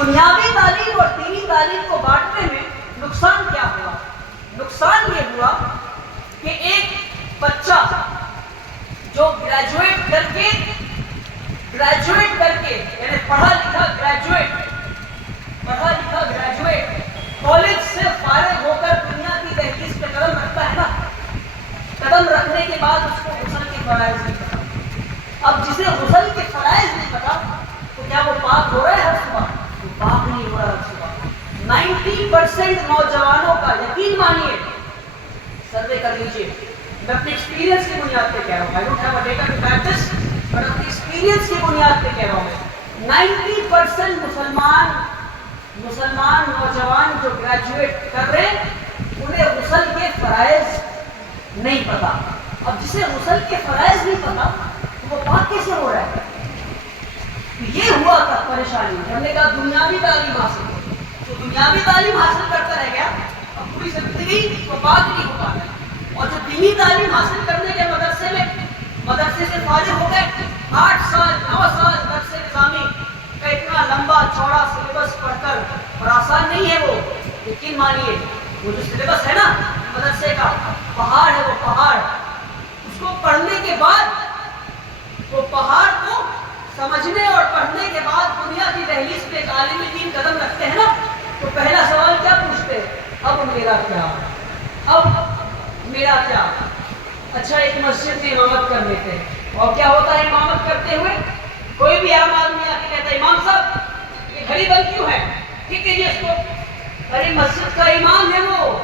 دنیاوی تعلیم اور دینی تعلیم کو بانٹنے میں نقصان کیا ہوا؟ نقصان یہ ہوا کہ ایک بچہ جو گریجویٹ کر کے یعنی پڑھا لکھا گریجویٹ کالج سے فارغ ہو کر دنیا کی دہلیز پہ قدم رکھتا ہے نا، قدم رکھنے کے بعد اس کو غسل کے فرائض نہیں پتا۔ اب جسے غسل کے فرائض نہیں پتا تو کیا وہ پاک ہو رہا ہے ہر صبح؟ وہ پاک نہیں ہو رہا ہر صبح۔ 90% نوجوانوں کا، یقین مانیے، سروے کر لیجیے، میں اپنے ایکسپیرینس کی بنیاد پہ کہہ رہا ہوں، I don't have a data to back this، میں اپنی ایکسپیرینس کی بنیاد پہ کہہ رہا ہوں، 90% مسلمان نوجوان جو گریجویٹ کر رہے ہیں انہیں غسل کے فرائض نہیں پتا۔ اب جسے غسل کے فرائض نہیں پتا تو وہ پاک کیسے ہو رہا ہے؟ یہ ہوا تھا پریشانی۔ ہم نے کہا دنیاوی تعلیم حاصل کرو، تو دنیاوی تعلیم حاصل کرتا رہ گیا، اب پوری زندگی وہ پاک نہیں ہو پا رہا۔ اور جو دینی تعلیم حاصل کرنے کے مدرسے سے فارغ ہو گئے، 8 سال 9 سال درس نظامی کا اتنا لمبا چوڑا سلیبس پڑھ کر، اور آسان نہیں ہے وہ، یقین مانیے، وہ جو سلیبس ہے نا مدرسے کا، پہاڑ ہے وہ پہاڑ۔ اس کو پڑھنے کے بعد، وہ پہاڑ کو سمجھنے اور پڑھنے کے بعد دنیا کی دہلیز پہ ایک عالم دین قدم رکھتے ہیں نا، تو پہلا سوال کیا پوچھتے ہیں؟ اب میرا کیا؟ اچھا، ایک مسجد میں امامت کر لیتے ہیں، اور کیا ہوتا ہے امامت کرتے ہوئے؟ کوئی بھی عام آدمی آ کے کہتا ہے امام صاحب یہ گھڑی بند کیوں ہے؟ ٹھیک ہے جی، اس کو ارے مسجد کا امام ہے وہ،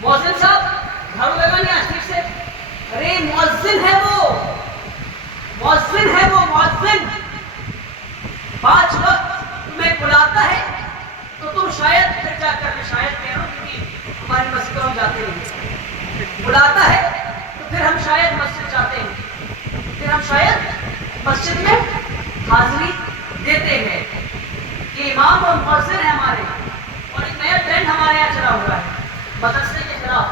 مؤذن صاحب جھاڑو لگانے آج ٹھیک سے، ارے مؤذن ہے وہ، مؤذن 5 وقت تمہیں بلاتا ہے تو تم شاید پھر کیا کرنے، شاید کہہ رہا ہوں کیونکہ ہماری مسجد ہم جاتے ہیں، بلاتا ہے تو پھر ہم شاید مسجد جاتے ہیں، پھر ہم شاید مسجد میں حاضری دیتے ہیں کہ امام اور مؤذن ہے ہمارے۔ اور ایک نیا ٹرینڈ ہمارے یہاں چلا ہوا ہے مدرسے کے خلاف،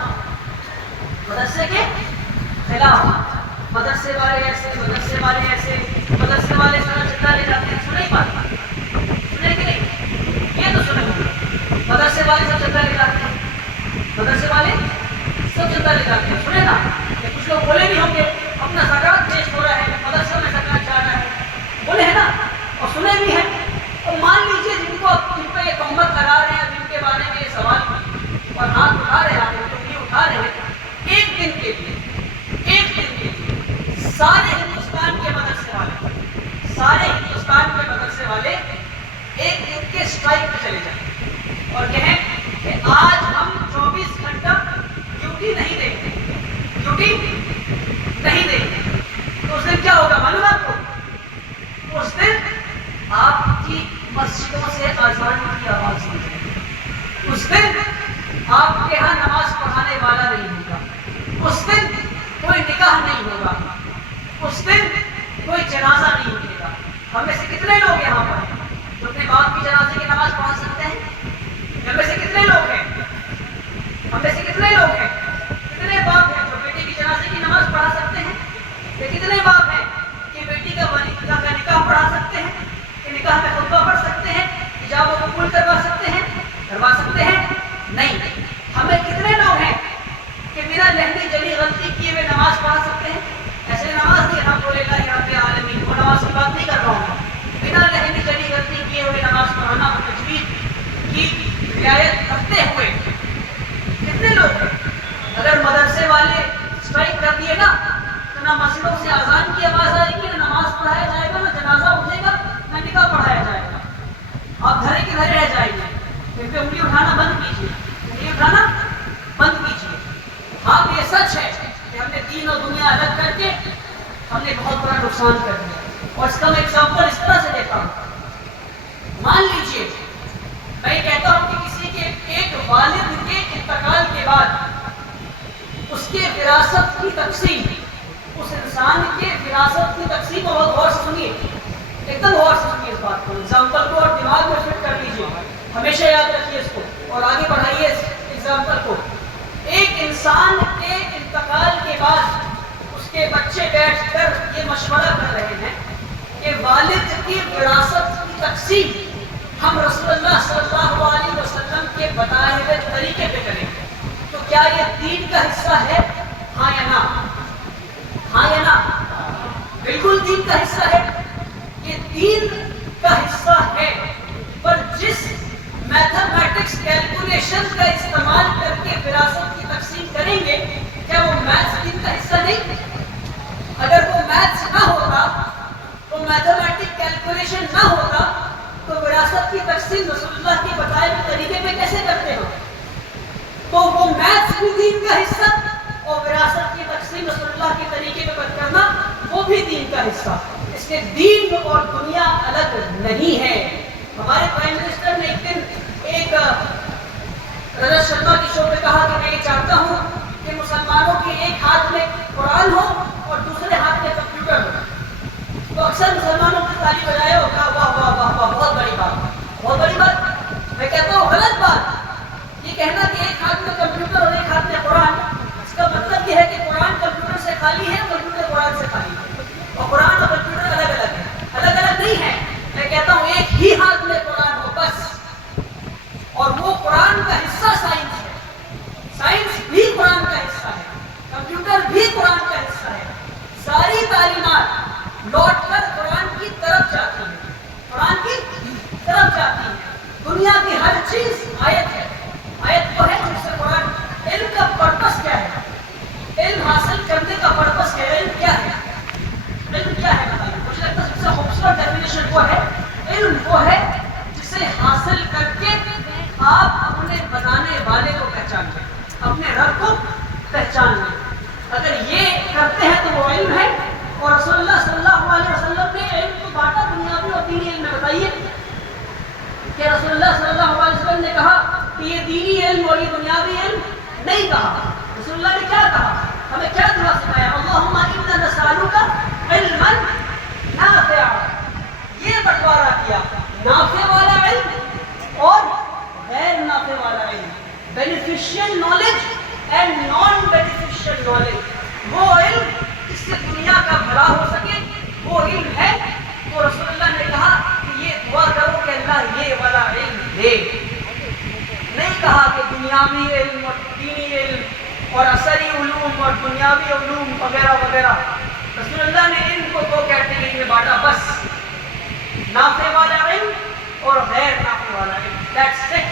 مدرسے والے ایسے، مدرسے والے سارا چندہ لے جاتے ہیں، سنے ہی بات، سنے کہ نہیں؟ یہ تو سنے ہوگا، مدرسے والے سب چندہ لے جاتے ہیں، سنے نا؟ کچھ لوگ بولے بھی ہوں گے اپنا زکوٰۃ پیش ہو رہا ہے، مدرسہ میں زکوٰۃ جا رہا ہے، بولے ہیں نا، اور سنے بھی ہیں۔ اور مان لیجیے جن پہ یہ تہمت لگا رہے ہیں، جن کے بارے میں یہ سوال اور ہاتھ اٹھا رہے ہیں، آپ انگلی اٹھا رہے ہیں، ایک دن کے لیے سارے ہندوستان کے مدرسے والے ایک دن کے اسٹرائک پہ چلے جائیں اور کہیں کہ آج ہم 24 گھنٹہ ڈیوٹی نہیں دیں گے، تو اس دن کیا ہوگا معلوم آپ کو؟ اس دن آپ کی مسجدوں سے اذان کی آواز نہیں جائے گی، اس دن آپ کے یہاں نماز پڑھانے والا نہیں ہوگا، اس دن کوئی نکاح نہیں ہوگا، اس دن کوئی جنازہ نہیں اٹھے گا۔ ہم میں سے کتنے لوگ یہاں پر جو اپنے باپ کی جنازے کی نماز پڑھا سکتے ہیں؟ ہم میں سے کتنے لوگ ہیں؟ کتنے باپ ہیں جو بیٹی کی جنازے کی نماز پڑھا سکتے ہیں؟ یا کتنے باپ ہیں کہ بیٹی کا نکاح پڑھا سکتے ہیں، کہ نکاح میں خطبہ پڑھ سکتے ہیں، حجاب و قبول کروا سکتے ہیں؟ نہیں۔ ہمیں کتنے لوگ ہیں کہ بنا لہنی جلی غلطی کیے ہوئے نماز پڑھا سکتے ہیں؟ ایسے نماز نہیں، الحمدللہ رب العالمین، وہ نماز کی بات نہیں کر رہا ہوں، بنا لہنی جلی غلطی کیے ہوئے نماز پڑھانا اور تجوید کی رعایت کرتے ہوئے کتنے لوگ ہیں؟ اگر مدرسے والے اسٹرائک کر دیے نا تو نہ مسجدوں سے اذان کی آواز آئے گی، نہ نماز پڑھایا جائے گا، نہ جنازہ اٹھے گا، نہ نکاح پڑھایا جائے گا، آپ گھرے کے گھرے رہ جائیں گے۔ کیونکہ انگلی اٹھانا بند کیجیے، ہاں یہ سچ ہے کہ ہم نے دین اور دنیا الگ کر کے ہم نے بہت بڑا نقصان کر دیا، اور اس کا میں ایگزامپل اس طرح سے دیتا ہوں۔ مان لیجیے میں کہتا ہوں کہ کسی کے ایک والد کے انتقال کے بعد اس کے وراثت کی تقسیم، اس انسان کے وراثت کی تقسیم کو بہت غور سے سنیے، ایک دم غور سے سنیے اس بات کو، ایگزامپل کو اور دماغ میں فٹ کر لیجیے، ہمیشہ یاد رکھیے اس کو اور آگے بڑھائیے اس ایگزامپل کو۔ ایک انسان کے انتقال کے بعد اس کے بچے بیٹھ کر یہ مشورہ کر رہے ہیں کہ والد کی وراثت کی تقسیم ہم رسول اللہ صلی اللہ علیہ وسلم کے بتائے ہوئے طریقے پہ کریں گے تو کیا یہ دین کا حصہ ہے؟ ہاں یا نہ؟ ہاں یا نہ؟ بالکل دین کا حصہ ہے، یہ دین کا حصہ ہے، پر جس میتھمیٹکس کیلکولیشن کا استعمال کر کے وراثت کی تقسیم کریں گے کیا وہ میتھس دین کا حصہ نہیں؟ اگر وہ میتھس نہ ہوتا، وہ میتھمیٹک کیلکولیشن نہ ہوتا تو وراثت کی تقسیم رسول اللہ کے بتائے ہوئے طریقے پہ کیسے کرتے ہو؟ تو وہ میتھس بھی دین کا حصہ اور وراثت کی تقسیم رسول اللہ کے طریقے پہ کرنا وہ بھی دین کا حصہ۔ اس کے دین اور دنیا الگ نہیں ہے۔ ہمارے پرائم منسٹر نے ایک دن ایک رجت شرما کی شو پہ کہا کہ میں یہ چاہتا ہوں کہ مسلمانوں کے ایک ہاتھ میں قرآن ہو اور دوسرے ہاتھ میں کمپیوٹر ہو۔ تو اکثر مسلمانوں کی تالی بجائے اور کہا واہ واہ واہ واہ، بہت بڑی بات، بہت بڑی بات۔ میں کہتا ہوں غلط بات۔ یہ کہنا کہ ایک ہاتھ میں کمپیوٹر اور ایک ہاتھ میں قرآن، اس کا مطلب یہ ہے کہ قرآن کمپیوٹر سے خالی ہے، کمپیوٹر قرآن سے خالی ہے، اور قرآن اور کمپیوٹر الگ الگ ہے، الگ الگ نہیں ہے۔ میں کہتا ہوں ایک ہی ہاتھ میں قرآن ہو بس، اور وہ قرآن کا حصہ سائنس ہے، سائنس بھی قرآن کا حصہ ہے، کمپیوٹر بھی قرآن کا حصہ ہے۔ ساری تعلیمات لوٹ کر قرآن کی طرف جاتی ہیں، قرآن کی طرف جاتی ہیں۔ دنیا کی ہر چیز آیت ہے، آیت وہ ہے جس سے قرآن۔ علم کا پرپس کیا ہے؟ علم حاصل کرنے کا پرپس کیا ہے؟ علم کیا ہے؟ علم کیا ہے بتائیے؟ مجھے لگتا ہے سب سے خوبصورت ڈیفینیشن وہ ہے، علم وہ ہے جسے حاصل کر کے آپ اپنے بتانے والے کو پہچان لیں، اپنے رب کو پہچان لیں۔ اگر یہ کرتے ہیں تو وہ علم ہے۔ اور رسول اللہ صلی اللہ علیہ وسلم نے علم کو بانٹا دنیاوی اور دینی علم میں۔ بتائیے کہ رسول اللہ صلی اللہ علیہ وسلم نے کہا کہ یہ دینی علم اور یہ دنیاوی علم نہیں کہا۔ رسول اللہ نے کیا کہا؟ ہمیں کیا دعا سکھایا؟ اللہم انا نسألک علما نافعا۔ یہ بٹوارا کیا، نافع والا علم اور غیر نافع والا علم، beneficial knowledge and non beneficial knowledge. وہ علم جس سے دنیا کا بھلا ہو سکے وہ علم ہے۔ تو رسول اللہ نے کہا کہ یہ دعا کرو کہ اللہ یہ والا علم دے۔ نہیں کہا کہ دنیاوی علم اور دینی علم اور اثری علوم اور دنیاوی علوم وغیرہ وغیرہ۔ رسول اللہ نے علم کو دو کیٹیگری میں بانٹا بس، نافع والا علم اور غیر نافع والا علم۔ That's it۔